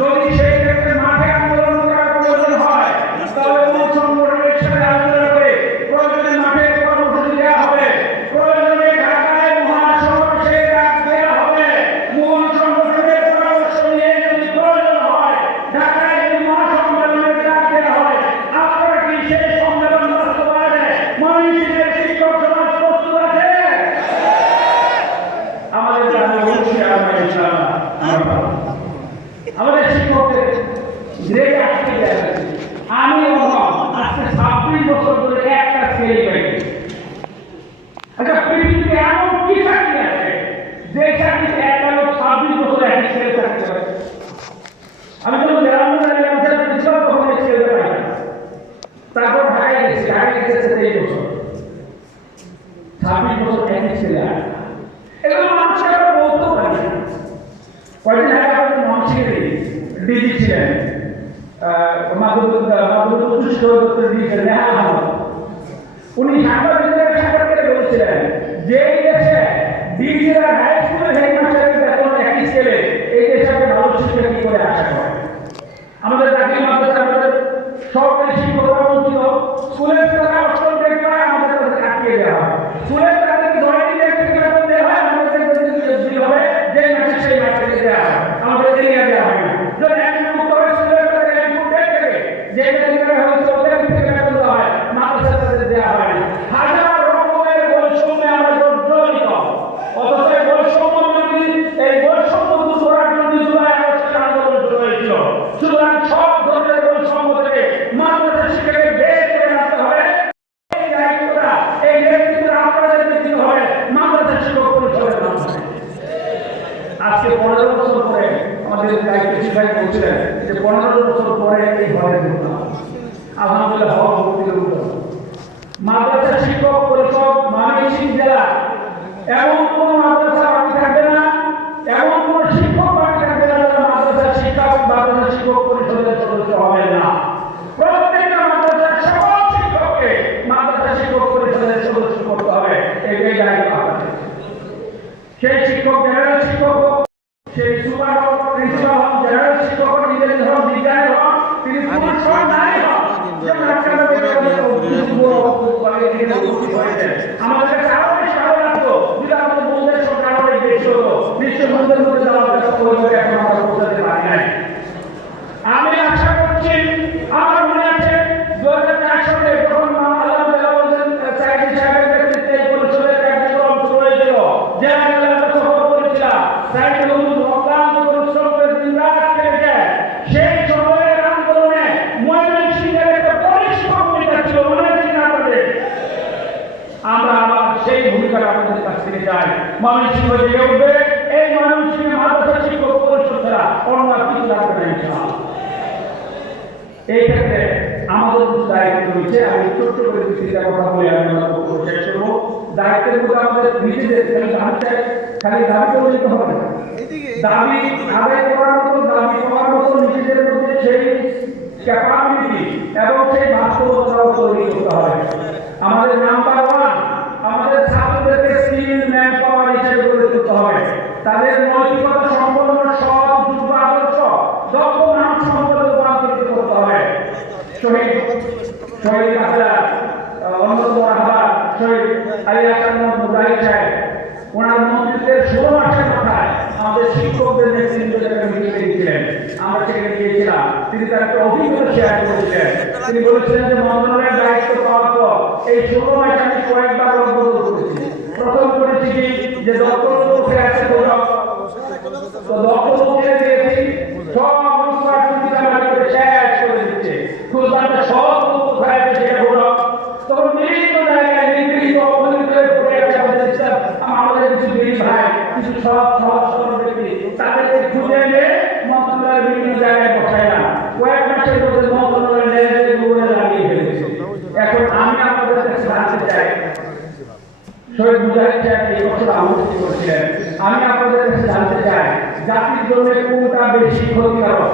যদি সেই ক্ষেত্রে মাঠে আন্দোলন করার প্রয়োজন হয় তবে মূল সংগঠনের সাথে আলোচনা করে প্রয়োজনে মাঠে কর্মসূচি দেওয়া হবে, প্রয়োজনে ঢাকায় মহাসমাবেশে ডাক দেওয়া হবে। মূল সংগঠনের পরামর্শ নিয়ে যদি প্রয়োজন হয় ঢাকায় যদি মহাসম্মেলনের ডাক দেওয়া হয়, আপনারা কি সেই সম্মেলন বাস্তবায়নে ময়মনসিংহের শিক্ষক সমাজ প্রস্তুত আছে? আমাদের দাবি অবশ্যই আমরা ইনশাআল্লাহ আমাদের শিক্ষকদের গ্রেড আটকে দেওয়া হয়েছে। আমি আজকে 26 বছর ধরে একটা স্কেল পাইনি। আচ্ছা, পৃথিবীতে এমন কি চাকরি আছে যে চাকরিতে একটা লোক 26 বছর এক স্কেলে চাকরি করে? আমি যখন তখন স্কেল পাই না, তারপর ঢাকায় গেছি, ঢাকায় গেছে 23 বছর, 26 বছর এক স্কেলে। এগুলো মানুষকে আমরা বলতেও পারি না। কয়েকদিন আগে আমাদের মঞ্চের ডিজি ছিলেন উনি সাংবাদিকদের সাক্ষাৎকারে বলেছিলেন যে এই দেশে ডিজিরা হাই স্কুলের হেডমাস্টারের বেতন একই স্কেলে, এই দেশে আপনি ভালো শিক্ষা কি করে আশা করেন? আমাদের জাতীয় মাদ্রাসা আমাদের সরকারি শিক্ষকরা বঞ্চিত, স্কুলের টাকা অষ্টম গ্রেড পায় আমাদের কাছে আটকে দেওয়া হয়, স্কুলের তাদেরকে ধরে নিয়ে বেতন দেওয়া হয়, আমাদের দিতে হবে যে মাসে সেই মাসে দেওয়া হয়, আমাদের এরিয়া দেওয়া হয় না। যদি একজন উত্তর স্কুলের তাদের একজন থেকে যে বেতন হয়েছে ওদের থেকে বেতন দেওয়া হয়, মাদ্রাসা তাদের দেওয়া হয় না। হাজার রকমের বৈষম্যে আমরা জড়িত, অথচ এই বৈষম্য এই বৈষম্য দূর করার জন্য জুলাই আগস্টের আন্দোলন শুরু হয়েছিল। সুতরাং সব ধরনের বৈষম্য থেকে মাদ্রাসা শিক্ষাকে বের করে আনতে হবে। এই দায়িত্বটা এই নেতৃত্বটা আপনাদের দিতে হবে মাদ্রাসা শিক্ষক পরিষদের মাধ্যমে। আজকে 15 বছর পরে আমাদের দায়িত্বশীল ভাই বলছিলেন যে 15 বছর পরে এই ঘরে ঢুকলাম, আলহামদুলিল্লাহ হওয়া ভর্তির উত্তর। মাদ্রাসা শিক্ষক পরিষদ ময়মনসিংহ জেলা এমন কোন মাদ্রাসা বাকি থাকবে না, এমন কোন শিক্ষক বাকি থাকবে না যারা মাদ্রাসা শিক্ষক মাদ্রাসা শিক্ষক পরিষদের সদস্য হবে না। প্রত্যেকটা মাদ্রাসার সকল শিক্ষককে মাদ্রাসা শিক্ষক পরিষদের সদস্য করতে হবে, এটাই দায়িত্ব আপনাদের। সেই শিক্ষক জেনারেল শিক্ষক হোক, সেই সুপার হোক, প্রিন্সিপাল হোক, জেনারেল শিক্ষক হোক, ইংরেজি হোক, বিজ্ঞানের হোক, তিনি পুরুষ হোক নারী হোক, আমাদের কাছে আরো বেশি ভালো লাগতো যদি আমাদের বন্ধুদের সঙ্গে আরো বেশি হতো। নিশ্চয় বন্ধুদের মধ্যে যাওয়ার কাছে এখন আমরা পৌঁছাতে পারি নাই। আমি আশা করছি, আমার মনে আছে 2004 সালে যখন সাইদি সাহেবের নেতৃত্বে এই পরিষদের কার্যক্রম শুরু হয়েছিল, জেলা জেলা সফর করেছিলাম, সাইদি অক্লান্ত পরিশ্রম করে দিন রাত কেটে সেই সময়ের আন্দোলনে ময়মনসিংহের একটা পরিষ্কার ভূমিকা ছিল, মনে আছে না আপনাদের? আমরা আবার সেই ভূমিকাটা আপনাদের কাছ থেকে চাই। ময়মনসিংহ জেগে উঠবে, এই ময়মনসিংহে মাদ্রাসা শিক্ষক পরিষদ ছাড়া অন্য কিছু লাগবে না। এই ক্ষেত্রে আমাদের কিছু দায়িত্ব রয়েছে। আমি ছোট্ট করে কিছুটা কথা বলে আমি আমার বক্তব্য শেষ করবো। দায়িত্বের মধ্যে আমাদের নিজেদের খালি দাবি করে দিতে হবে, দাবি আদায় করার মতো, দাবি করার মতো নিজেদের মধ্যে সেই ক্যাপাবিলিটি এবং সেই বাস্তবতাও তৈরি করতে হবে। আমাদের নাম্বার 1 আমাদের ছাত্রদেরকে স্কিল ম্যান পাওয়ার হিসেবে গড়ে তুলতে হবে। তাদের নৈতিকতা সম্পন্ন সৎ যোগ্য আদর্শ দক্ষ মানব সম্পদে রূপান্তরিত করতে হবে। শহীদ অন্যতম রাহবার শহীদ আলী হাসান মুজাহিদ সাহেব ওনার মন্ত্রিত্বের 16 মাসের মাথায় আমাদের শিক্ষকদের নেতৃত্বে একটা মিটিং দিয়েছিলেন, আমরা সেখানে গিয়েছিলাম। তিনি তার একটা অভিজ্ঞতা শেয়ার করেছিলেন। তিনি বলেছিলেন যে মন্ত্রণালয়ের দায়িত্ব পাওয়ার পর এই 16 মাস আমি কয়েকবার রদবদল করেছি। প্রথম করেছি কি যে দপ্তর আছে তো দপ্তর দিয়েছি সব শেষ করে দিচ্ছে, খুলনাটা সব কোথায় সেটা বলো তখন বিভিন্ন জায়গায় নির্দিষ্ট অবহিতের পড়ে আছে। আমাদের কিছু গরিব ভাই, কিছু সহজ সরল ব্যক্তি, তাদেরকে খুঁজে এনে মন্ত্রণালয়ের বিভিন্ন জায়গায় বসায় না, কয়েক মাসের মধ্যে মন্ত্রণালয়ের দৌড়ে লাগিয়ে ফেলেছে। এখন আমি আপনাদের কাছে জানতে চাই, শহীদ মুজাহিদ সাহেব এই বছর আলোচনা করেছিলেন, আমি আপনাদের কাছে জানতে চাই জাতির জন্য কোনটা বেশি ক্ষতিকারক?